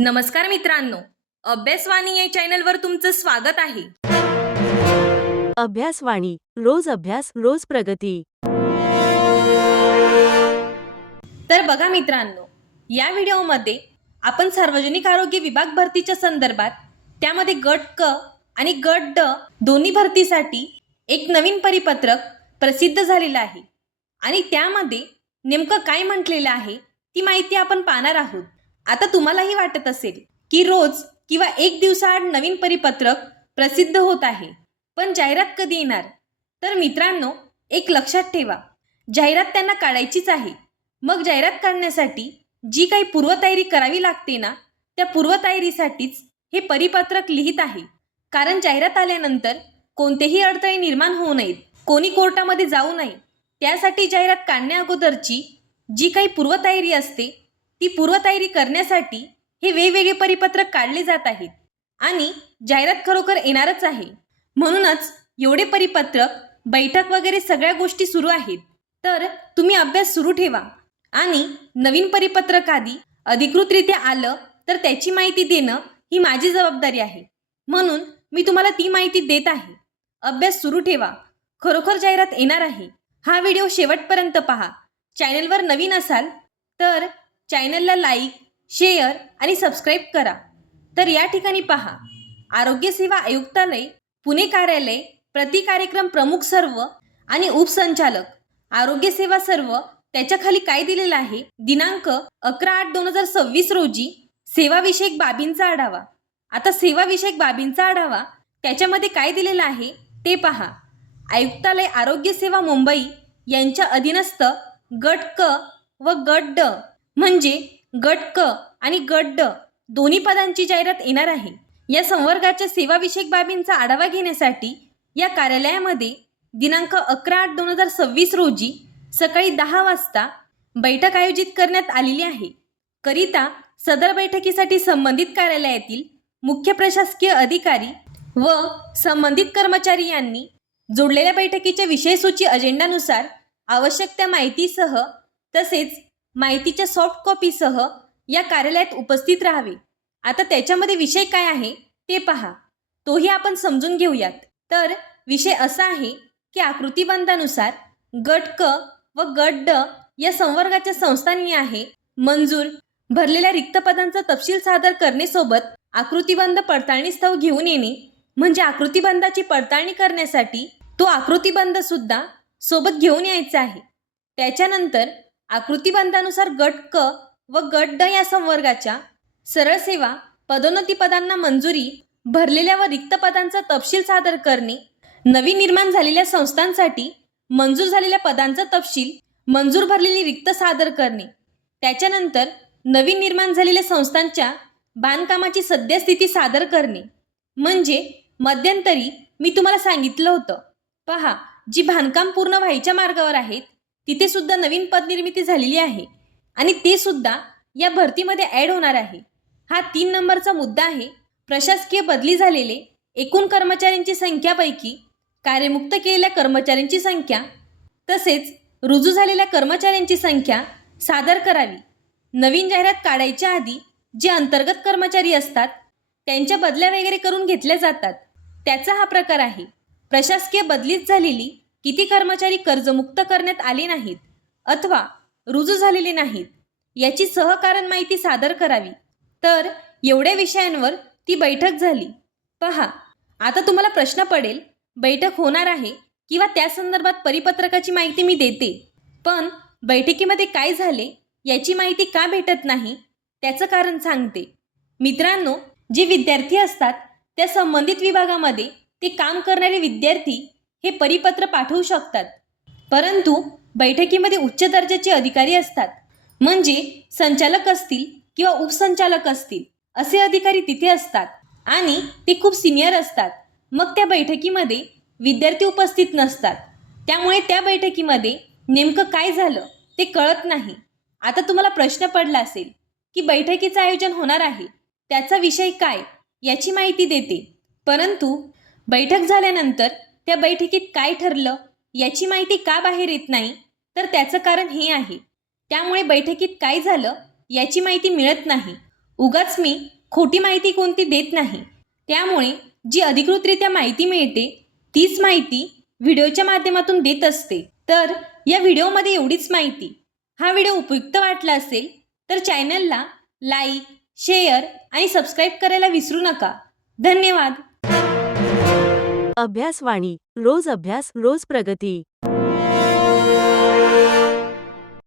नमस्कार मित्रांनो, अभ्यासवाणी या चॅनलवर तुमचं स्वागत आहे. अभ्यासवाणी, रोज अभ्यास, रोज प्रगती. तर बघा मित्रांनो, या व्हिडिओमध्ये आपण सार्वजनिक आरोग्य विभाग भरतीच्या संदर्भात त्यामध्ये गट क आणि गट ड दोन्ही भरतीसाठी एक नवीन परिपत्रक प्रसिद्ध झालेलं आहे आणि त्यामध्ये नेमकं काय म्हटलेलं आहे ती माहिती आपण पाहणार आहोत. आता तुम्हालाही वाटत असेल की रोज किंवा एक दिवसाआड नवीन परिपत्रक प्रसिद्ध होत आहे, पण जाहिरात कधी येणार? तर मित्रांनो, एक लक्षात ठेवा, जाहिरात त्यांना काढायचीच आहे. मग जाहिरात काढण्यासाठी जी काही पूर्वतयारी करावी लागते ना, त्या पूर्वतयारीसाठीच हे परिपत्रक लिहित आहे. कारण जाहिरात आल्यानंतर कोणतेही अडथळे निर्माण होऊ नयेत, कोणी कोर्टामध्ये जाऊ नये, त्यासाठी जाहिरात काढण्या अगोदरची जी काही पूर्वतयारी असते ती पूर्वतयारी करण्यासाठी हे वेगवेगळे परिपत्रक काढले जात आहेत आणि जाहिरात खरोखर येणारच आहे. म्हणूनच एवढे परिपत्रक, बैठक वगैरे सगळ्या गोष्टी सुरू आहेत. तर तुम्ही अभ्यास सुरू ठेवा आणि नवीन परिपत्रक आधी अधिकृतरित्या आलं तर त्याची माहिती देणं ही माझी जबाबदारी आहे. म्हणून मी तुम्हाला ती माहिती देत आहे. अभ्यास सुरू ठेवा, खरोखर जाहिरात येणार आहे. हा व्हिडिओ शेवटपर्यंत पहा. चॅनलवर नवीन असाल तर चॅनलला लाईक, शेअर आणि सबस्क्राईब करा. तर या ठिकाणी पहा, आरोग्य सेवा आयुक्तालय पुणे कार्यालय, प्रति कार्यक्रम प्रमुख सर्व आणि उपसंचालक आरोग्य सेवा सर्व, त्याच्या खाली काय दिलेलं आहे, दिनांक 11/8/2026 रोजी सेवाविषयक बाबींचा आढावा. आता सेवाविषयक बाबींचा आढावा त्याच्यामध्ये काय दिलेलं आहे ते पहा. आयुक्तालय आरोग्य सेवा मुंबई यांच्या अधीनस्थ गट क व गट ड म्हणजे गट क आणि गट ड दोन्ही पदांची जाहिरात येणार आहे. या संवर्गाच्या सेवाविषयक बाबींचा आढावा घेण्यासाठी या कार्यालयामध्ये दिनांक 11/8/2026 रोजी सकाळी 10 वाजता बैठक आयोजित करण्यात आलेली आहे. करिता सदर बैठकीसाठी संबंधित कार्यालयातील मुख्य प्रशासकीय अधिकारी व संबंधित कर्मचारी यांनी जोडलेल्या बैठकीच्या विषयसूची अजेंडानुसार आवश्यक त्या माहितीसह तसेच माहितीच्या सॉफ्ट कॉपीसह या कार्यालयात उपस्थित राहावे. आता त्याच्यामध्ये विषय काय आहे ते पहा, तोही आपण समजून घेऊयात. तर विषय असा आहे की आकृतिबंधानुसार गट क व गट ड या संवर्गाच्या संस्थांनी आहे मंजूर भरलेल्या रिक्त पदांचा तपशील सादर करण्यासोबत आकृतिबंध पडताळणी स्थळ घेऊन येणे, म्हणजे आकृतिबंधाची पडताळणी करण्यासाठी तो आकृतिबंध सुद्धा सोबत घेऊन यायचा आहे. त्याच्यानंतर आकृतिबंधानुसार गट क व गट ड या संवर्गाच्या सरळ सेवा पदोन्नती पदांना मंजुरी भरलेल्या व रिक्त पदांचा तपशील सादर करणे, नवीन निर्माण झालेल्या संस्थांसाठी मंजूर झालेल्या पदांचा तपशील, मंजूर भरलेली रिक्त सादर करणे, त्याच्यानंतर नवीन निर्माण झालेल्या संस्थांच्या बांधकामाची सद्यस्थिती सादर करणे. म्हणजे मध्यंतरी मी तुम्हाला सांगितलं होतं, पहा, जी बांधकाम पूर्ण व्हायच्या मार्गावर आहेत तिथे सुद्धा नवीन पद निर्मिती झालेली आहे आणि ते सुद्धा या भरतीमध्ये ॲड होणार आहे. हा 3 नंबरचा मुद्दा आहे. प्रशासकीय बदली झालेले एकूण कर्मचाऱ्यांची संख्यापैकी कार्यमुक्त केलेल्या कर्मचाऱ्यांची संख्या तसेच रुजू झालेल्या कर्मचाऱ्यांची संख्या सादर करावी. नवीन जाहिरात काढायच्या आधी जे अंतर्गत कर्मचारी असतात त्यांच्या बदल्या वगैरे करून घेतल्या जातात, त्याचा हा प्रकार आहे. प्रशासकीय बदलीत झालेली किती कर्मचारी कर्जमुक्त करण्यात आले नाहीत अथवा रुजू झालेले नाहीत याची सहकारण माहिती सादर करावी. तर एवढ्या विषयांवर ती बैठक झाली. पहा, आता तुम्हाला प्रश्न पडेल, बैठक होणार आहे किंवा त्या संदर्भात परिपत्रकाची माहिती मी देते, पण बैठकीमध्ये काय झाले याची माहिती का भेटत नाही, त्याचं कारण सांगते. मित्रांनो, जे विद्यार्थी असतात त्या संबंधित विभागामध्ये ते काम करणारे विद्यार्थी हे परिपत्र पाठवू शकतात, परंतु बैठकीमध्ये उच्च दर्जाचे अधिकारी असतात, म्हणजे संचालक असतील किंवा उपसंचालक असतील असे अधिकारी तिथे असतात आणि ते खूप सिनियर असतात. मग त्या बैठकीमध्ये विद्यार्थी उपस्थित नसतात, त्यामुळे त्या बैठकीमध्ये नेमकं काय झालं ते कळत नाही. आता तुम्हाला प्रश्न पडला असेल की बैठकीचं आयोजन होणार आहे, त्याचा विषय काय याची माहिती देते, परंतु बैठक झाल्यानंतर त्या बैठकीत काय ठरलं याची माहिती का बाहेर येत नाही, तर त्याचं कारण हे आहे. त्यामुळे बैठकीत काय झालं याची माहिती मिळत नाही. उगाच मी खोटी माहिती कोणती देत नाही. त्यामुळे जी अधिकृतरित्या माहिती मिळते तीच माहिती व्हिडिओच्या माध्यमातून देत असते. तर या व्हिडिओमध्ये एवढीच माहिती. हा व्हिडिओ उपयुक्त वाटला असेल तर चॅनलला लाईक, शेअर आणि सबस्क्राईब करायला विसरू नका. धन्यवाद. अभ्यासवाणी रोज अभ्यास रोज प्रगती.